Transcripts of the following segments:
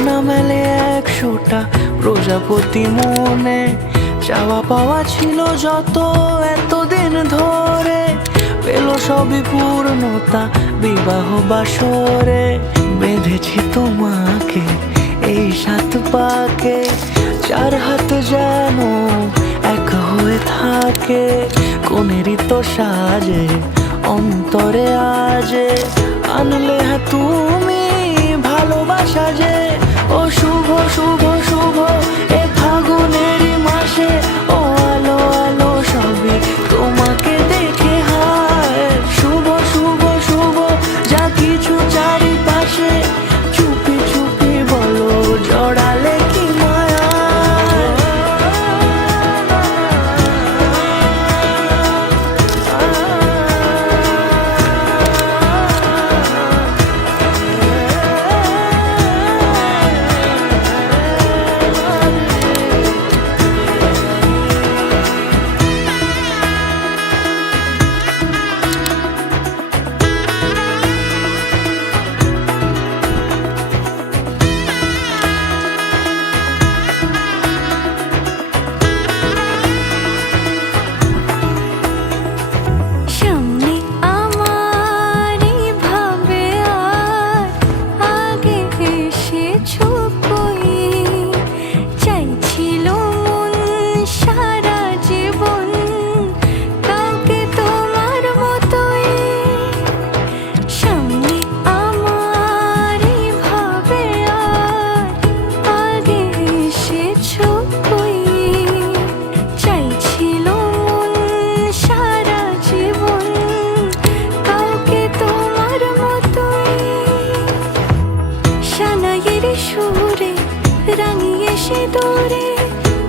ডানা মেলে 100টা প্রজাপতি মনে, চাওয়া পাওয়া ছিল যত এতদিন ধরে, পেল সবই পূর্ণতা বিবাহ বাসরে। বেঁধেছি তোমাকে এই 7 পাকে, 4 হাত যেন এক হয়ে থাকে। কোনেরই তো সাজে অন্তরে আজে, আনলে তুমি ভালোবাসা যে। ও শুভ শুভ শুভ এ ফাগুনেরই মাসে, ও আলো আলো সবই তোমাকে দেখে হায়। শুভ শুভ শুভ যা কিছু চারিপাশে, চুপি চুপি বলো জড়ালে কি মায়া। সুরে রাঙিয়ে সে দূরে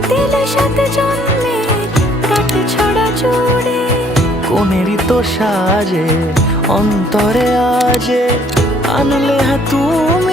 দিলে 7 জন্মের কাট ছড়া জুড়ে। কোনেরই তো সাজে অন্তরে আজে, আনলে তুমি